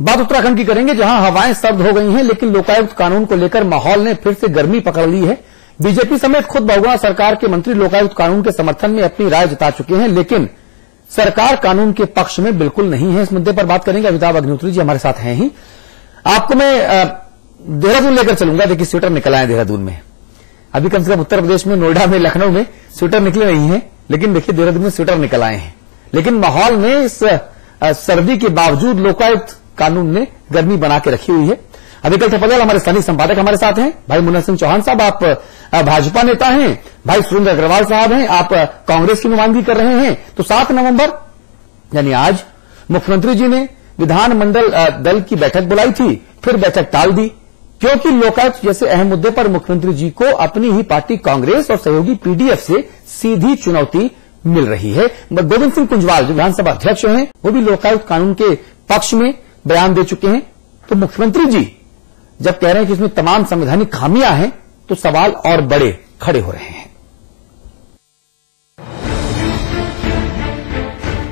बात उत्तराखंड की करेंगे, जहां हवाएं सर्द हो गई हैं, लेकिन लोकायुक्त कानून को लेकर माहौल ने फिर से गर्मी पकड़ ली है। बीजेपी समेत खुद बहुगुणा सरकार के मंत्री लोकायुक्त कानून के समर्थन में अपनी राय जता चुके हैं, लेकिन सरकार कानून के पक्ष में बिल्कुल नहीं है। इस मुद्दे पर बात करेंगे। अमिताभ अग्निहोत्री जी हमारे साथ हैं ही। आपको मैं देहरादून लेकर चलूंगा। देखिए, स्वेटर निकल आए देहरादून में। अभी कम से कम उत्तर प्रदेश में, नोएडा में, लखनऊ में स्वेटर निकले नहीं है, लेकिन देखिए देहरादून में स्वेटर निकल आए हैं। लेकिन माहौल में इस सर्दी के बावजूद लोकायुक्त कानून ने गर्मी बना के रखी हुई है। अविकल थपलियाल हमारे स्थानीय संपादक हमारे साथ हैं। भाई मुन्ना सिंह चौहान साहब, आप भाजपा नेता हैं। भाई सुरेंद्र अग्रवाल साहब हैं, आप कांग्रेस की नुमाइंदगी कर रहे हैं। तो 7 नवंबर यानी आज मुख्यमंत्री जी ने विधानमंडल दल की बैठक बुलाई थी, फिर बैठक टाल दी, क्योंकि लोकायुक्त जैसे अहम मुद्दे पर मुख्यमंत्री जी को अपनी ही पार्टी कांग्रेस और सहयोगी पीडीएफ से सीधी चुनौती मिल रही है। गोविंद सिंह कुंजवाल जो विधानसभा अध्यक्ष हैं, वो भी लोकायुक्त कानून के पक्ष में बयान दे चुके हैं। तो मुख्यमंत्री जी जब कह रहे हैं कि इसमें तमाम संवैधानिक खामियां हैं, तो सवाल और बड़े खड़े हो रहे हैं।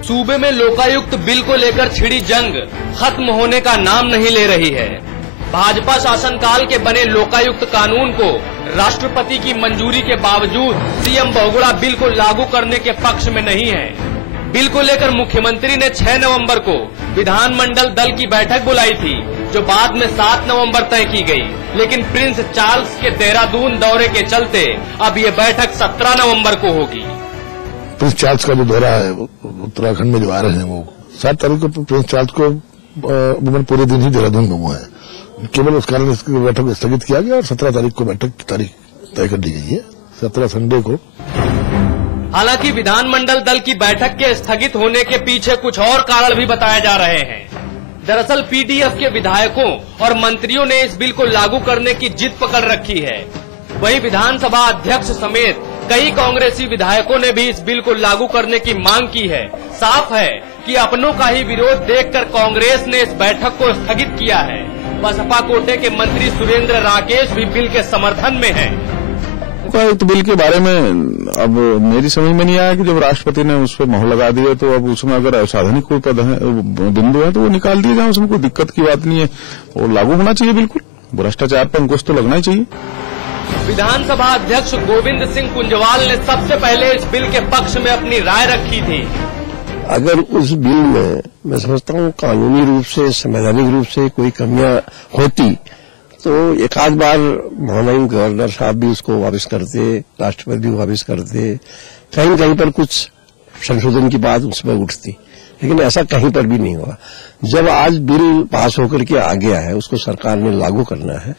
सूबे में लोकायुक्त बिल को लेकर छिड़ी जंग खत्म होने का नाम नहीं ले रही है। भाजपा शासनकाल के बने लोकायुक्त कानून को राष्ट्रपति की मंजूरी के बावजूद सीएम बहुगुणा बिल को लागू करने के पक्ष में नहीं है। बिल को लेकर मुख्यमंत्री ने 6 नवंबर को विधानमंडल दल की बैठक बुलाई थी, जो बाद में 7 नवंबर तय की गई। लेकिन प्रिंस चार्ल्स के देहरादून दौरे के चलते अब ये बैठक 17 नवंबर को होगी। प्रिंस चार्ल्स का जो दौरा है उत्तराखंड में जो आ रहे हैं, वो 7 तारीख को प्रिंस चार्ल्स को पूरे दिन ही देहरादून में हुआ है। केवल उस कारण इसकी बैठक स्थगित किया गया और 17 तारीख को बैठक की तारीख तय कर दी गई है, 17 संडे को। हालांकि विधानमंडल दल की बैठक के स्थगित होने के पीछे कुछ और कारण भी बताए जा रहे हैं। दरअसल पीडीएफ के विधायकों और मंत्रियों ने इस बिल को लागू करने की जिद पकड़ रखी है। वहीं विधानसभा अध्यक्ष समेत कई कांग्रेसी विधायकों ने भी इस बिल को लागू करने की मांग की है। साफ है कि अपनों का ही विरोध देखकर कांग्रेस ने इस बैठक को स्थगित किया है। बसपा कोटे के मंत्री सुरेंद्र राकेश भी बिल के समर्थन में हैं। लोकायुक्त बिल के बारे में अब मेरी समझ में नहीं आया कि जब राष्ट्रपति ने उस पर मोहर लगा दी है, तो अब उसमें अगर असाधारण कोई बिंदु है तो वो निकाल दिए जाए, उसमें कोई दिक्कत की बात नहीं है। वो लागू होना चाहिए बिल्कुल। भ्रष्टाचार पर अंकुश तो लगना ही चाहिए। विधानसभा अध्यक्ष गोविंद सिंह कुंजवाल ने सबसे पहले इस बिल के पक्ष में अपनी राय रखी थी। अगर उस बिल में मैं समझता हूँ कानूनी रूप से, संवैधानिक रूप से कोई कमियां होती, तो एक आध बार महामहिम गवर्नर साहब भी उसको वापस करते, राष्ट्रपति भी वापस करते, कहीं कहीं पर कुछ संशोधन की बात उसमें उठती, लेकिन ऐसा कहीं पर भी नहीं हुआ। जब आज बिल पास होकर के आ गया है, उसको सरकार ने लागू करना है,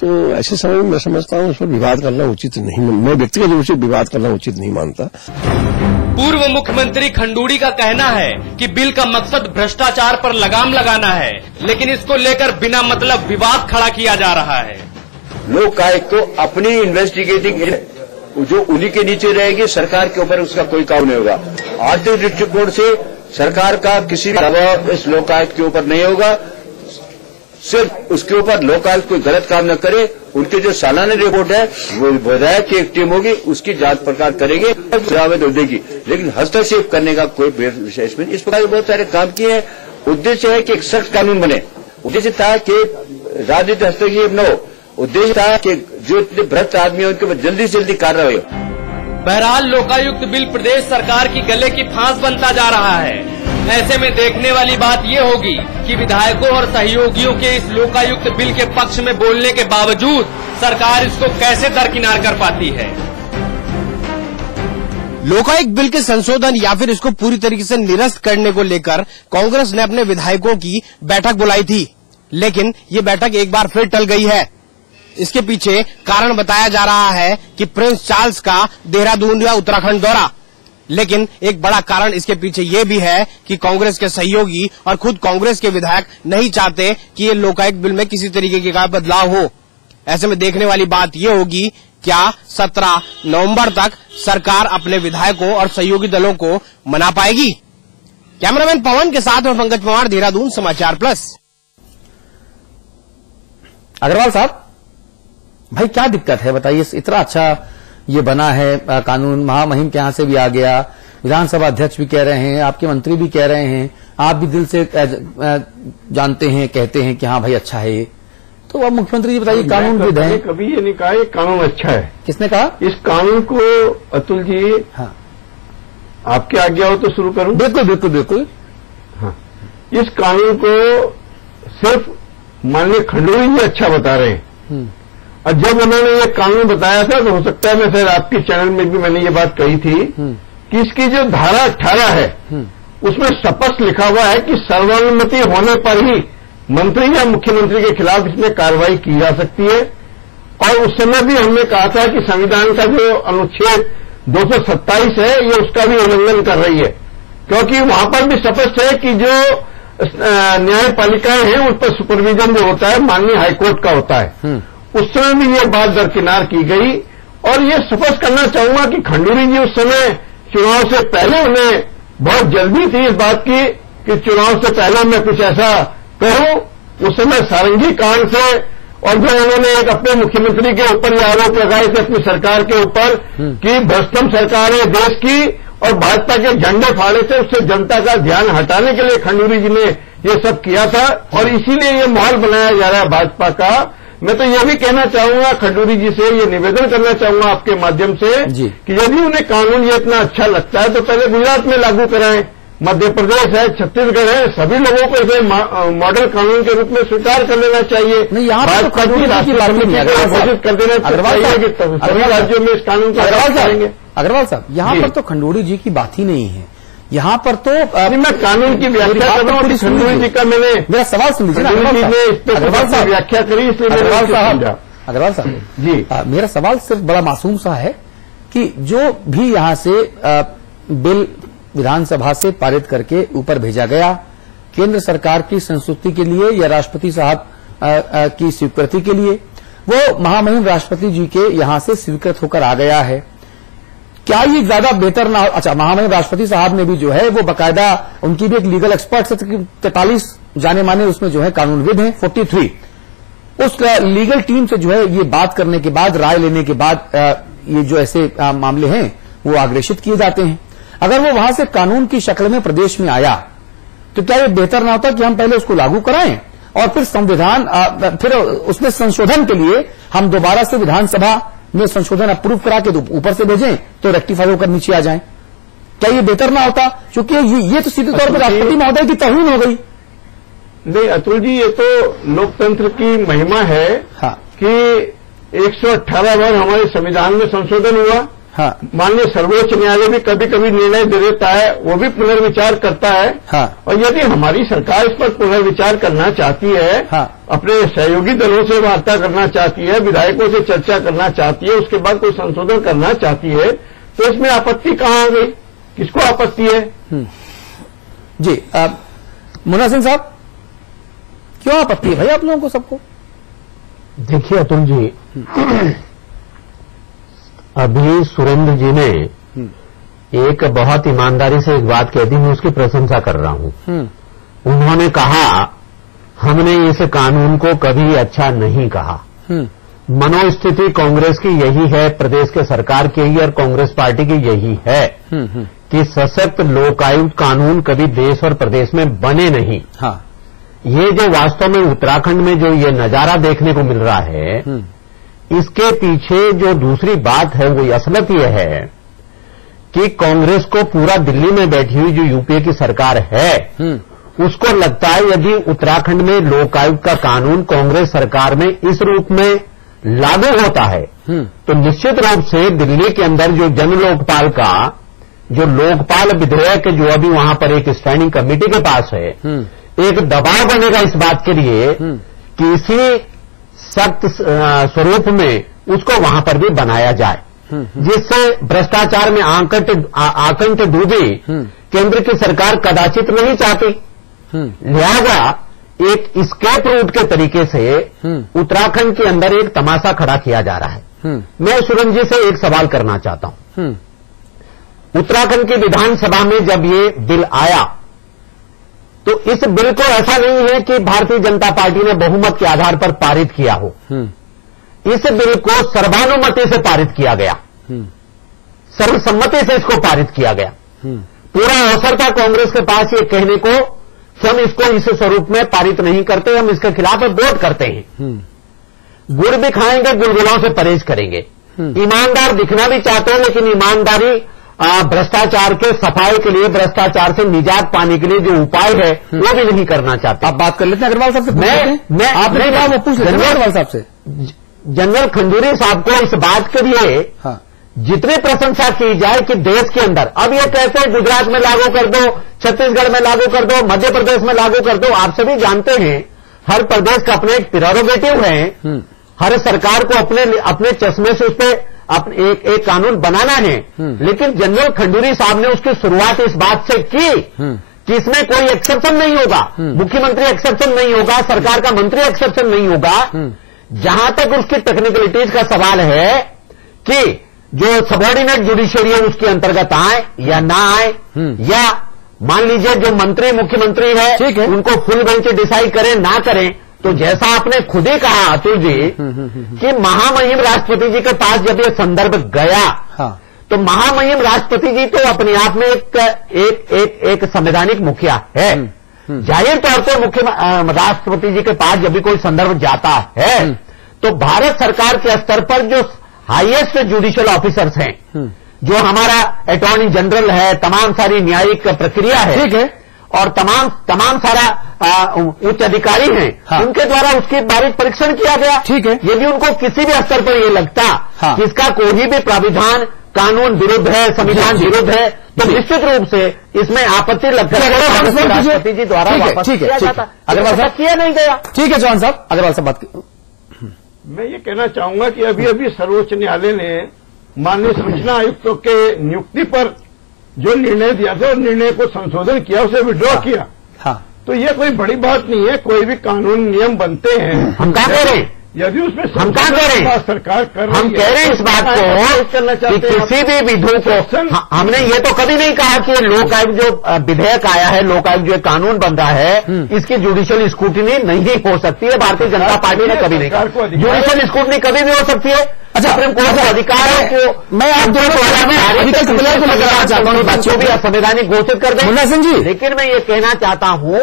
तो ऐसे समय में मैं समझता हूँ उस पर विवाद करना उचित नहीं, मैं व्यक्तिगत रूप से विवाद करना उचित नहीं मानता। पूर्व मुख्यमंत्री खंडूड़ी का कहना है कि बिल का मकसद भ्रष्टाचार पर लगाम लगाना है, लेकिन इसको लेकर बिना मतलब विवाद खड़ा किया जा रहा है। लोकायुक्त तो अपनी इन्वेस्टिगेटिंग जो उन्हीं के नीचे रहेगी, सरकार के ऊपर उसका कोई काम नहीं होगा। आर्थिक दृष्टिकोण से सरकार का किसी भी दबाव इस लोकायुक्त के ऊपर नहीं होगा। सिर्फ उसके ऊपर लोकायुक्त कोई गलत काम न करे, उनके जो सालाना रिपोर्ट है वो विधायक की एक टीम होगी, उसकी जांच पड़ताल करेंगे, तो देगी, लेकिन हस्तक्षेप करने का कोई विशेष नहीं। इस प्रकार बहुत सारे काम किए हैं। उद्देश्य है कि एक सख्त कानून बने। उद्देश्य था कि राजनीतिक हस्तक्षेप न हो। उद्देश्य था कि जो इतने भ्रष्ट आदमी है उनके ऊपर जल्दी से जल्दी कार्रवाई हो। बहरहाल लोकायुक्त बिल प्रदेश सरकार की गले की फांस बनता जा रहा है। ऐसे में देखने वाली बात ये होगी कि विधायकों और सहयोगियों के इस लोकायुक्त बिल के पक्ष में बोलने के बावजूद सरकार इसको कैसे दरकिनार कर पाती है। लोकायुक्त बिल के संशोधन या फिर इसको पूरी तरीके से निरस्त करने को लेकर कांग्रेस ने अपने विधायकों की बैठक बुलाई थी, लेकिन ये बैठक एक बार फिर टल गई है। इसके पीछे कारण बताया जा रहा है कि प्रिंस चार्ल्स का देहरादून या उत्तराखंड दौरा, लेकिन एक बड़ा कारण इसके पीछे ये भी है कि कांग्रेस के सहयोगी और खुद कांग्रेस के विधायक नहीं चाहते कि ये लोकायुक्त बिल में किसी तरीके का बदलाव हो। ऐसे में देखने वाली बात ये होगी, क्या 17 नवंबर तक सरकार अपने विधायकों और सहयोगी दलों को मना पाएगी। कैमरामैन पवन के साथ में पंकज पवार, देहरादून, समाचार प्लस। अग्रवाल साहब, भाई क्या दिक्कत है बताइए। इतना अच्छा ये बना है कानून, महामहिम के यहां से भी आ गया, विधानसभा अध्यक्ष भी कह रहे हैं, आपके मंत्री भी कह रहे हैं, आप भी दिल से जानते हैं, कहते हैं कि हाँ भाई अच्छा है ये, तो अब मुख्यमंत्री जी बताइए कानून विद है। कभी ये नहीं कहा ये कानून अच्छा है। किसने कहा? इस कानून को अतुल जी, हाँ आपकी आज्ञा हो तो शुरू करूं? बिल्कुल बिल्कुल बिल्कुल। हाँ, इस कानून को सिर्फ माननीय खंडूरी जी अच्छा बता रहे हैं। और जब उन्होंने ये कानून बताया था तो हो सकता है मैं फिर आपके चैनल में भी मैंने ये बात कही थी कि इसकी जो धारा 18 है उसमें स्पष्ट लिखा हुआ है कि सर्वानुमति होने पर ही मंत्री या मुख्यमंत्री के खिलाफ इसमें कार्रवाई की जा सकती है। और उस समय भी हमने कहा था कि संविधान का जो अनुच्छेद 227 है ये उसका भी उल्लंघन कर रही है, क्योंकि वहां पर भी स्पष्ट है कि जो न्यायपालिकाएं हैं उस पर सुपरविजन जो होता है माननीय हाईकोर्ट का होता है। उस समय भी ये बात दरकिनार की गई। और ये स्पष्ट करना चाहूंगा कि खंडूरी जी उस समय चुनाव से पहले उन्हें बहुत जल्दी थी इस बात की कि चुनाव से पहले मैं कुछ ऐसा कहूं। उस समय सारंगी कांड से और जो उन्होंने एक अपने मुख्यमंत्री के ऊपर ये आरोप लगाए थे अपनी सरकार के ऊपर कि भ्रष्टम सरकार है देश की और भाजपा के झंडे फाड़े थे, उससे जनता का ध्यान हटाने के लिए खंडूरी जी ने ये सब किया था और इसीलिए ये माहौल बनाया जा रहा है भाजपा का। मैं तो ये भी कहना चाहूंगा खंडूरी जी से, ये निवेदन करना चाहूंगा आपके माध्यम से कि यदि उन्हें कानून ये इतना अच्छा लगता है तो पहले गुजरात में लागू कराएं, मध्य प्रदेश है, छत्तीसगढ़ है, सभी लोगों को इसे मॉडल कानून के रूप में स्वीकार कर लेना चाहिए। नहीं, यहाँ पर तो खंडूरी जी की बात नहीं है, घोषित कर देना चाहिए कि सभी राज्यों में इस कानून को करेंगे। अग्रवाल साहब, यहाँ पर तो खंडूरी जी की बात ही नहीं है। यहाँ पर तो मैं कानून की व्याख्या कर रहा हूँ। खंडूरी जी का मैंने मेरा सवाल सुन लीजिए। अग्रवाल साहब व्याख्या करी इसलिए अग्रवाल साहब जी मेरा सवाल सिर्फ बड़ा मासूम सा है कि जो भी यहाँ से बिल विधानसभा से पारित करके ऊपर भेजा गया केंद्र सरकार की संस्तुति के लिए या राष्ट्रपति साहब की स्वीकृति के लिए, वो महामहिम राष्ट्रपति जी के यहां से स्वीकृत होकर आ गया है। क्या ये ज्यादा बेहतर ना हो? अच्छा, महामहिम राष्ट्रपति साहब ने भी जो है वो बकायदा उनकी भी एक लीगल एक्सपर्ट से 43 जाने माने उसमें जो है कानूनविद हैं 43, उस लीगल टीम से जो है ये बात करने के बाद, राय लेने के बाद ये जो ऐसे मामले हैं वो अग्रेषित किए जाते हैं। अगर वो वहां से कानून की शक्ल में प्रदेश में आया तो क्या ये बेहतर ना होता कि हम पहले उसको लागू कराएं और फिर संविधान फिर उसमें संशोधन के लिए हम दोबारा से विधानसभा में संशोधन अप्रूव करा के ऊपर से भेजें तो रेक्टिफाई होकर नीचे आ जाएं? क्या ये बेहतर ना होता? क्योंकि ये तो सीधे तौर पर राष्ट्रपति महोदय की तौहीन हो गई। नहीं अतुल जी, ये तो लोकतंत्र की महिमा है कि 118 बार हमारे संविधान में संशोधन हुआ। माननीय सर्वोच्च न्यायालय भी कभी कभी निर्णय दे देता है, वो भी पुनर्विचार करता है। और यदि हमारी सरकार इस पर पुनर्विचार करना चाहती है, अपने सहयोगी दलों से वार्ता करना चाहती है, विधायकों से चर्चा करना चाहती है, उसके बाद कोई संशोधन करना चाहती है, तो इसमें आपत्ति कहाँ आ गई? किसको आपत्ति है? जी मुन्ना सिंह साहब, क्यों आपत्ति है भाई आप लोगों को सबको? देखिए अतुल जी, अभी सुरेंद्र जी ने एक बहुत ईमानदारी से एक बात कह दी, मैं उसकी प्रशंसा कर रहा हूं। उन्होंने कहा हमने इस कानून को कभी अच्छा नहीं कहा। मनोस्थिति कांग्रेस की यही है, प्रदेश के सरकार की ही और कांग्रेस पार्टी की यही है कि सशक्त लोकायुक्त कानून कभी देश और प्रदेश में बने नहीं। ये जो वास्तव में उत्तराखंड में जो ये नजारा देखने को मिल रहा है, इसके पीछे जो दूसरी बात है वो असलियत यह है कि कांग्रेस को पूरा दिल्ली में बैठी हुई जो यूपीए की सरकार है उसको लगता है यदि उत्तराखंड में लोकायुक्त का कानून कांग्रेस सरकार में इस रूप में लागू होता है तो निश्चित रूप से दिल्ली के अंदर जो जन लोकपाल का जो लोकपाल विधेयक जो अभी वहां पर एक स्टैंडिंग कमेटी के पास है, एक दबाव बनेगा इस बात के लिए कि इसी सख्त स्वरूप में उसको वहां पर भी बनाया जाए, जिससे भ्रष्टाचार में आकंठ डूबी केंद्र की सरकार कदाचित नहीं चाहती। लिहाजा एक स्केप रूट के तरीके से उत्तराखंड के अंदर एक तमाशा खड़ा किया जा रहा है। मैं सुरेंद्र जी से एक सवाल करना चाहता हूं। उत्तराखंड की विधानसभा में जब ये बिल आया तो इस बिल को ऐसा नहीं है कि भारतीय जनता पार्टी ने बहुमत के आधार पर पारित किया हो। इस बिल को सर्वानुमति से पारित किया गया, सर्वसम्मति से इसको पारित किया गया। पूरा अवसर था कांग्रेस के पास ये कहने को कि हम इसको इस स्वरूप में पारित नहीं करते, हम इसके खिलाफ वोट करते हैं। गुड़ भी खाएंगे, गुलगुलों से परहेज करेंगे। ईमानदार दिखना भी चाहते हैं, लेकिन ईमानदारी भ्रष्टाचार के सफाई के लिए, भ्रष्टाचार से निजात पाने के लिए जो उपाय है वो भी नहीं करना चाहते। आप बात कर लेते हैं अग्रवाल साहब से। आपने कहा वो पूछ लेते हैं अग्रवाल साहब से। जनरल खंडूरी साहब को इस बात के लिए जितनी प्रशंसा की जाए कि देश के अंदर, अब ये कहते हैं गुजरात में लागू कर दो, छत्तीसगढ़ में लागू कर दो, मध्य प्रदेश में लागू कर दो। आप सभी जानते हैं हर प्रदेश का अपने एक प्रेरोगेटिव है, हर सरकार को अपने चश्मे से उस पर एक कानून बनाना है। लेकिन जनरल खंडूरी साहब ने उसकी शुरुआत इस बात से की कि इसमें कोई एक्सेप्शन नहीं होगा, मुख्यमंत्री एक्सेप्शन नहीं होगा, सरकार का मंत्री एक्सेप्शन नहीं होगा। जहां तक उसकी टेक्निकलिटीज का सवाल है कि जो सबॉर्डिनेट जुडिशरी है उसके अंतर्गत आए या ना आए, या मान लीजिए जो मंत्री मुख्यमंत्री है उनको फुल बेंच डिसाइड करें ना करें, तो जैसा आपने खुद ही कहा अतुल जी कि महामहिम राष्ट्रपति जी के पास जब ये संदर्भ गया, तो महामहिम राष्ट्रपति जी तो अपने आप में एक संवैधानिक मुखिया है। जाहिर तौर पर राष्ट्रपति जी के पास जब भी कोई संदर्भ जाता है तो भारत सरकार के स्तर पर जो हाईएस्ट जुडिशियल ऑफिसर्स हैं, जो हमारा अटॉर्नी जनरल है, तमाम सारी न्यायिक प्रक्रिया है, ठीक है, और तमाम सारा उच्च अधिकारी हैं, उनके द्वारा उसके बारे में परीक्षण किया गया। ठीक है, यदि उनको किसी भी स्तर पर यह लगता कि इसका कोई भी प्राविधान कानून विरुद्ध है, संविधान विरुद्ध है, तो निश्चित रूप से इसमें आपत्ति लगकर राष्ट्रपति जी द्वारा वापस किया जाता। अग्रवाल साहब किया नहीं गया। ठीक है चौहान साहब, अग्रवाल साहब बात मैं ये कहना चाहूंगा कि अभी अभी सर्वोच्च न्यायालय ने माननीय सूचना आयुक्तों के नियुक्ति पर जो निर्णय दिया था, उस निर्णय को संशोधन किया, उसे विड्रॉ किया। तो ये कोई बड़ी बात नहीं है, कोई भी कानून नियम बनते हैं। हम क्या कह रहे हैं, यदि उसमें हम क्या कह रहे हैं, सरकार कर रही है, हम कह रहे हैं इस बात को कि किसी भी विधि को, हमने ये तो कभी नहीं कहा कि लोक आयोग जो विधेयक आया है, लोक आयोग जो कानून बन रहा है, इसकी जुडिशियल स्क्रूटिनी नहीं हो सकती है। भारतीय जनता पार्टी ने कभी नहीं कहा जुडिशियल स्क्रूटिनी कभी भी हो सकती है। अच्छा, सुप्रीम कोर्ट को अधिकार है कि मैं आप दोनों को लगाना चाहता हूँ, बच्चों भी असंवैधानिक घोषित कर दें। मुन्ना सिंह जी, लेकिन मैं ये कहना चाहता हूँ,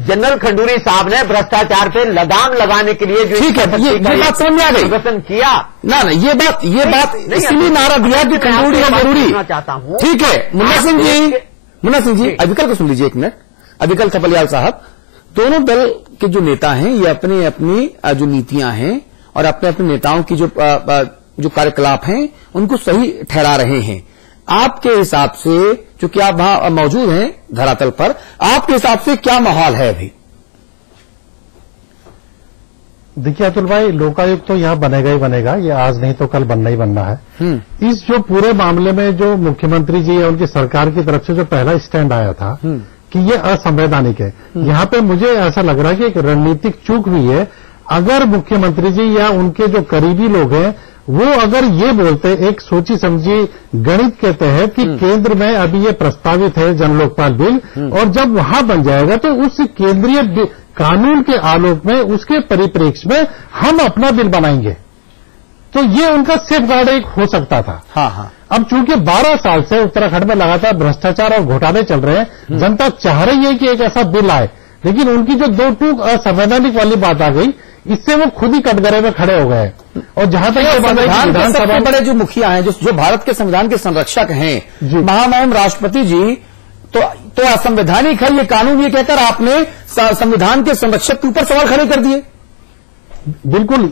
जनरल खंडूरी साहब ने भ्रष्टाचार पे लगाम लगाने के लिए जो ठीक है, ये बात समझ में आ गई, प्रदर्शन किया ना, ये बात इसलिए नारा दिया कि खंडूरी है जरूरी। चाहता हूँ, ठीक है मुन्ना सिंह जी, अविकल को सुन लीजिए एक मिनट। अविकल थपलियाल साहब, दोनों दल के जो नेता हैं ये अपनी अपनी जो नीतियां हैं और अपने अपने नेताओं की जो कार्यकलाप हैं उनको सही ठहरा रहे हैं। आपके हिसाब से, चूंकि आप वहां मौजूद हैं धरातल पर, आपके हिसाब से क्या माहौल है अभी? देखिए अतुल भाई, लोकायुक्त तो यहाँ बनेगा ही बनेगा, ये आज नहीं तो कल बनना ही बनना है। इस जो पूरे मामले में जो मुख्यमंत्री जी या उनकी सरकार की तरफ से जो पहला स्टैंड आया था कि ये असंवैधानिक है, यहाँ पे मुझे ऐसा लग रहा है कि एक रणनीतिक चूक हुई है। अगर मुख्यमंत्री जी या उनके जो करीबी लोग हैं वो अगर ये बोलते, एक सोची समझी गणित के तहत कि केंद्र में अभी ये प्रस्तावित है जन लोकपाल बिल, और जब वहां बन जाएगा तो उस केंद्रीय कानून के आलोक में, उसके परिप्रेक्ष्य में हम अपना बिल बनाएंगे, तो ये उनका सेफ गार्ड एक हो सकता था। अब चूंकि 12 साल से उत्तराखंड में लगातार भ्रष्टाचार और घोटाले चल रहे हैं, जनता चाह रही है कि एक ऐसा बिल आए, लेकिन उनकी जो दो टूक असंवैधानिक वाली बात आ गई, इससे वो खुद ही कटघरे में खड़े हो गए। और जहां तक संविधान के सबसे बड़े जो मुखिया हैं, जो भारत के संविधान के संरक्षक हैं, महामहिम राष्ट्रपति जी, तो असंवैधानिक है ये कानून, ये कहकर आपने संविधान के संरक्षक के ऊपर सवाल खड़े कर दिए। बिल्कुल,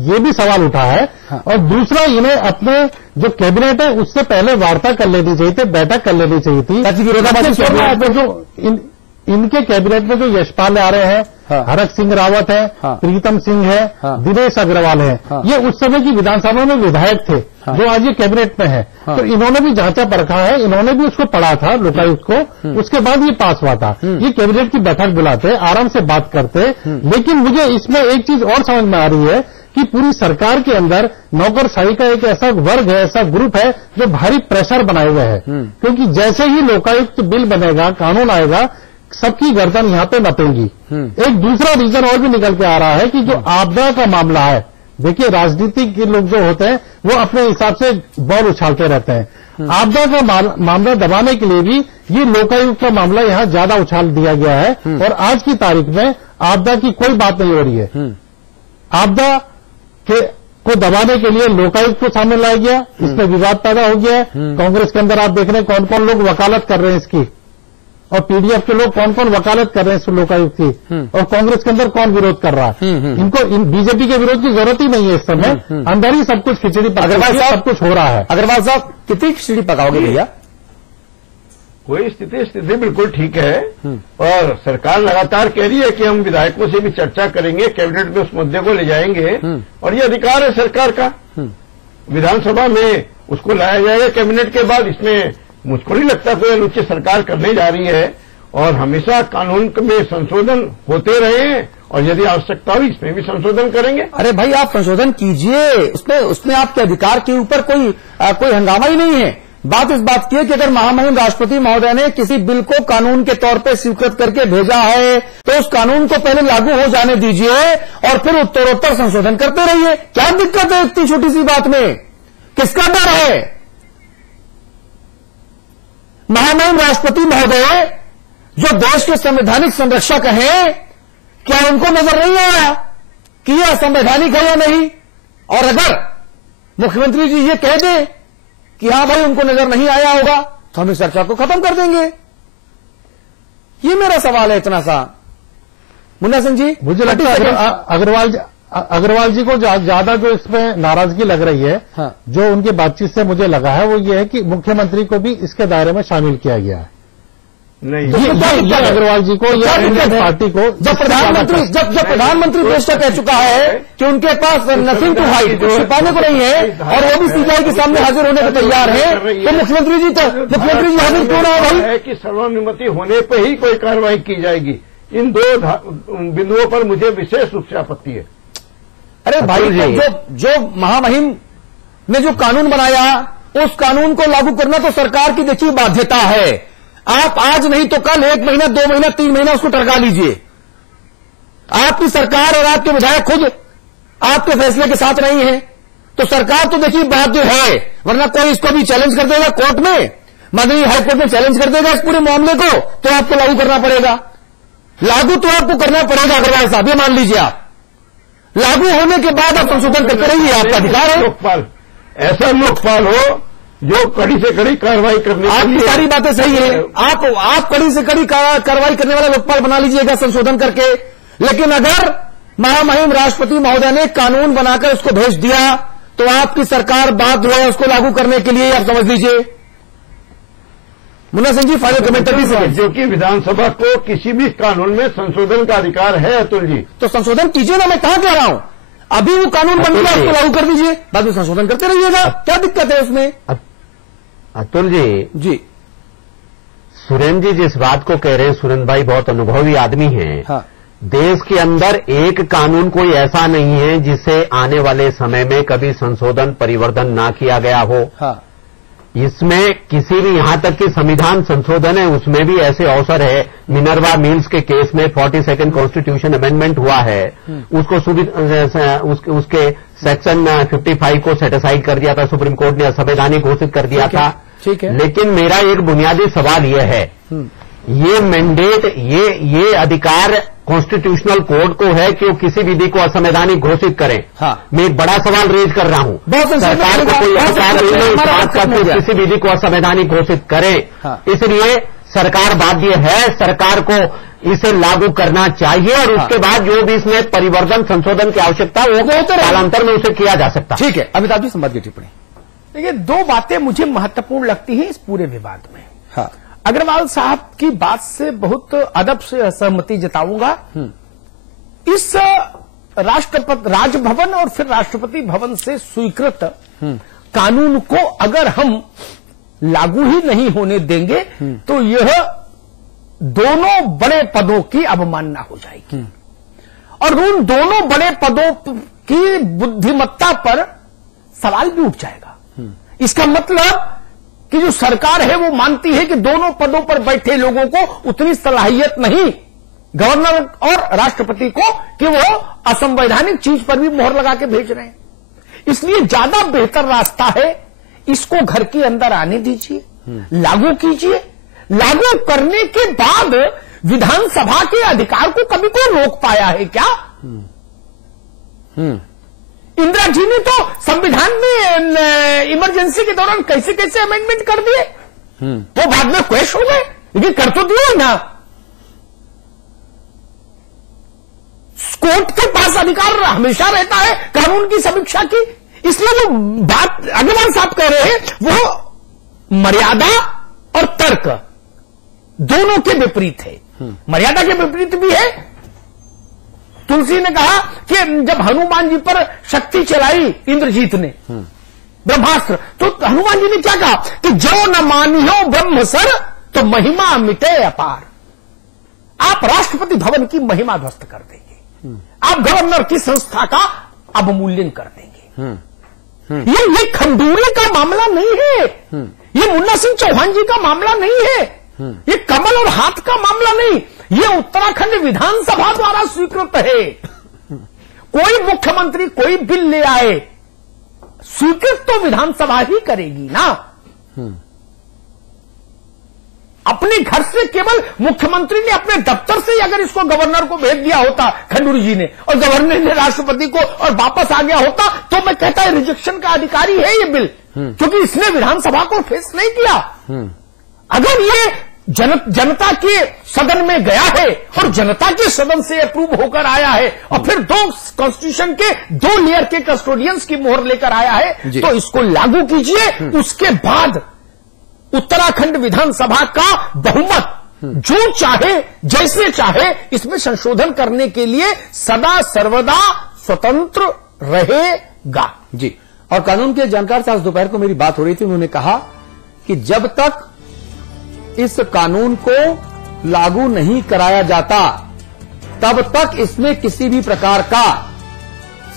ये भी सवाल उठा है। और दूसरा, इन्हें अपने जो कैबिनेट है उससे पहले वार्ता कर लेनी चाहिए थी, बैठक कर लेनी चाहिए थी। जो इनके कैबिनेट में जो यशपाल आ रहे हैं, हरक सिंह रावत है, प्रीतम सिंह है, दिनेश अग्रवाल है, ये उस समय की विधानसभा में विधायक थे जो आज ये कैबिनेट में है। तो इन्होंने भी जांचा परखा है, इन्होंने भी उसको पढ़ा था लोकायुक्त को, उसके बाद ये पास हुआ था। ये कैबिनेट की बैठक बुलाते, आराम से बात करते। लेकिन मुझे इसमें एक चीज और समझ में आ रही है कि पूरी सरकार के अंदर नौकरशाही का एक ऐसा वर्ग है, ऐसा ग्रुप है जो भारी प्रेशर बनाए हुए है। क्योंकि जैसे ही लोकायुक्त बिल बनेगा, कानून आएगा, सबकी गर्दन यहाँ पे नपेगी। एक दूसरा रीजन और भी निकल के आ रहा है कि जो आपदा का मामला है, देखिए, राजनीतिक के लोग जो होते हैं वो अपने हिसाब से बॉल उछालते रहते हैं। आपदा का मामला दबाने के लिए भी ये लोकायुक्त का मामला यहाँ ज्यादा उछाल दिया गया है और आज की तारीख में आपदा की कोई बात नहीं हो रही है। आपदा को दबाने के लिए लोकायुक्त को सामने लाया गया, इसमें विवाद पैदा हो गया है। कांग्रेस के अंदर आप देख रहे हैं कौन कौन लोग वकालत कर रहे हैं इसकी, और पीडीएफ के लोग कौन कौन वकालत कर रहे हैं इस लोकायुक्त की, और कांग्रेस के अंदर कौन विरोध कर रहा है। इनको बीजेपी के विरोध की जरूरत ही नहीं है। इस समय अंदर ही सब कुछ खिचड़ी अग्रवाल साहब सब कुछ हो रहा है। अग्रवाल साहब कितनी खिचड़ी पकाओगे भैया? कोई स्थिति बिल्कुल ठीक है और सरकार लगातार कह रही है कि हम विधायकों से भी चर्चा करेंगे, कैबिनेट में उस मुद्दे को ले जाएंगे और ये अधिकार है सरकार का। विधानसभा में उसको लाया जाएगा कैबिनेट के बाद। इसमें मुझको नहीं लगता कोई अनुचित सरकार करने जा रही है और हमेशा कानून में संशोधन होते रहे हैं और यदि आवश्यकता हुई इसमें भी संशोधन करेंगे। अरे भाई, आप संशोधन कीजिए, उसमें आपके अधिकार के ऊपर कोई हंगामा ही नहीं है। बात इस बात की है कि अगर महामहिम राष्ट्रपति महोदय ने किसी बिल को कानून के तौर पर स्वीकृत करके भेजा है तो उस कानून को पहले लागू हो जाने दीजिए और फिर उत्तरोत्तर संशोधन करते रहिए। क्या दिक्कत है इतनी छोटी सी बात में? किसका डर है? महामहिम राष्ट्रपति महोदय जो देश के संवैधानिक संरक्षक हैं, क्या उनको नजर नहीं आया कि यह असंवैधानिक है या नहीं? और अगर मुख्यमंत्री जी ये कह दें कि हां भाई उनको नजर नहीं आया होगा तो हम इस चर्चा को खत्म कर देंगे। ये मेरा सवाल है इतना सा। मुन्ना सिंह जी, मुझे लगता है अग्रवाल जी को ज्यादा जो इसमें नाराजगी लग रही है, हाँ, जो उनकी बातचीत से मुझे लगा है वो ये है कि मुख्यमंत्री को भी इसके दायरे में शामिल किया गया है। नहीं, ये अग्रवाल जी को या पार्टी को जब प्रधानमंत्री देश का कह चुका है कि उनके पास नथिंग टू हाइड, छिपाने को नहीं है और वो भी सीबीआई के सामने हाजिर होने को तैयार है, तो मुख्यमंत्री जी हाजिर क्यों ना हो भाई? कि सर्वानुमति होने पर ही कोई कार्रवाई की जाएगी। इन दो बिंदुओं पर मुझे विशेष रूप से आपत्ति है। अरे भाई, जो महामहिम ने जो कानून बनाया उस कानून को लागू करना तो सरकार की देखिए बाध्यता है। आप आज नहीं तो कल 1 महीना 2 महीना 3 महीना उसको टरका लीजिए। आपकी सरकार और आपके विधायक खुद आपके फैसले के साथ नहीं है तो सरकार तो देखिए बाध्य है, वरना कोई इसको भी चैलेंज कर देगा कोर्ट में, माननीय हाईकोर्ट में चैलेंज कर देगा इस पूरे मामले को, तो आपको लागू करना पड़ेगा। लागू तो आपको करना पड़ेगा अग्रवाल साहब, ये मान लीजिए। आप लागू होने के बाद आप संशोधन करते रहिए, आपका अधिकार है। लोकपाल, ऐसा लोकपाल हो जो कड़ी से कड़ी कार्रवाई करने के लिए। आपकी सारी बातें सही है, आप कड़ी से कड़ी कार्रवाई करने वाला लोकपाल बना लीजिएगा संशोधन करके। लेकिन अगर महामहिम राष्ट्रपति महोदय ने कानून बनाकर उसको भेज दिया तो आपकी सरकार बाध्य है उसको लागू करने के लिए, आप समझ लीजिए। मुन्ना सिंह जी, फाइनल कमेंट से जो कि विधानसभा को किसी भी कानून में संशोधन का अधिकार है अतुल जी, तो संशोधन कीजिए ना, मैं कहां कह रहा हूं। अभी वो कानून बन गया उसको लागू कर दीजिए, बाद में संशोधन करते रहिएगा, क्या दिक्कत है उसमें? अतुल जी, सुरेंद्र जी जिस बात को कह रहे हैं, सुरेंद्र भाई बहुत अनुभवी आदमी हैं। हाँ। देश के अंदर एक कानून कोई ऐसा नहीं है जिसे आने वाले समय में कभी संशोधन परिवर्तन ना किया गया हो। हाँ। इसमें किसी भी यहां तक कि संविधान संशोधन है उसमें भी ऐसे अवसर है। मिनर्वा मिल्स के केस में 42nd कॉन्स्टिट्यूशन अमेंडमेंट हुआ है, उसको उसके सेक्शन 55 को सेटिसाइड कर दिया था सुप्रीम कोर्ट ने, असंवैधानिक घोषित कर दिया था। ठीक है। लेकिन मेरा एक बुनियादी सवाल यह है, ये मैंडेट, ये अधिकार कॉन्स्टिट्यूशनल कोर्ट को है कि वो किसी विधि को असंवैधानिक घोषित करें। हाँ। मैं एक बड़ा सवाल रेज कर रहा हूं, सरकार को कोई अधिकार नहीं है इस बात का कि किसी विधि को असंवैधानिक घोषित करें। हाँ। इसलिए सरकार बाध्य है, सरकार को इसे लागू करना चाहिए और उसके बाद जो भी इसमें परिवर्तन संशोधन की आवश्यकता वो कालांतर में उसे किया जा सकता। ठीक है, अमिताभ जी संवाद की टिप्पणी। देखिए, 2 बातें मुझे महत्वपूर्ण लगती हैं इस पूरे विवाद में। हाँ। अग्रवाल साहब की बात से बहुत अदब से सहमति जताऊंगा। इस राजभवन और फिर राष्ट्रपति भवन से स्वीकृत कानून को अगर हम लागू ही नहीं होने देंगे तो यह दोनों बड़े पदों की अवमानना हो जाएगी और उन दोनों बड़े पदों की बुद्धिमत्ता पर सवाल भी उठ जाएगा। इसका मतलब कि जो सरकार है वो मानती है कि दोनों पदों पर बैठे लोगों को उतनी सलाहियत नहीं गवर्नर और राष्ट्रपति को कि वो असंवैधानिक चीज पर भी मोहर लगा के भेज रहे हैं। इसलिए ज्यादा बेहतर रास्ता है, इसको घर के अंदर आने दीजिए, लागू कीजिए। लागू करने के बाद विधानसभा के अधिकार को कभी कोई रोक पाया है क्या? इंदिरा जी ने तो संविधान में इमरजेंसी के दौरान कैसे कैसे अमेंडमेंट कर दिए, वो बाद में क्वेश्चन हो गए, लेकिन कर तो दिए ना। कोर्ट के पास अधिकार हमेशा रहता है कानून की समीक्षा की। इसलिए वो बात अग्रवाल साहब कह रहे हैं वो मर्यादा और तर्क दोनों के विपरीत है। मर्यादा के विपरीत भी है। तुलसी ने कहा कि जब हनुमान जी पर शक्ति चलाई इंद्रजीत ने ब्रह्मास्त्र, तो हनुमान जी ने क्या कहा कि जो न मानियो ब्रह्म सर तो महिमा मिटे अपार। आप राष्ट्रपति भवन की महिमा ध्वस्त कर देंगे, आप गवर्नर की संस्था का अवमूल्यन कर देंगे। ये खंडूरी का मामला नहीं है, ये मुन्ना सिंह चौहान जी का मामला नहीं है, ये कमल और हाथ का मामला नहीं, ये उत्तराखंड विधानसभा द्वारा स्वीकृत है। कोई मुख्यमंत्री कोई बिल ले आए, स्वीकृत तो विधानसभा ही करेगी ना। अपने घर से केवल मुख्यमंत्री ने अपने दफ्तर से अगर इसको गवर्नर को भेज दिया होता खंडूरी जी ने, और गवर्नर ने राष्ट्रपति को, और वापस आ गया होता, तो मैं कहता है रिजेक्शन का अधिकारी है ये बिल, क्योंकि इसने विधानसभा को फेस नहीं किया। अगर ये जनता के सदन में गया है और जनता के सदन से अप्रूव होकर आया है और फिर दो कॉन्स्टिट्यूशन के 2 लेयर के कस्टोडियंस की मोहर लेकर आया है, तो इसको लागू कीजिए। उसके बाद उत्तराखंड विधानसभा का बहुमत जो चाहे जैसे चाहे इसमें संशोधन करने के लिए सदा सर्वदा स्वतंत्र रहेगा। जी, और कानून के जानकार से आज दोपहर को मेरी बात हो रही थी, उन्होंने कहा कि जब तक इस कानून को लागू नहीं कराया जाता तब तक इसमें किसी भी प्रकार का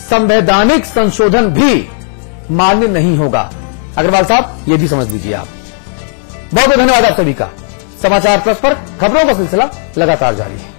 संवैधानिक संशोधन भी मान्य नहीं होगा। अग्रवाल साहब ये भी समझ लीजिए आप। बहुत बहुत धन्यवाद आप सभी का। समाचार प्लस पर खबरों का सिलसिला लगातार जारी है।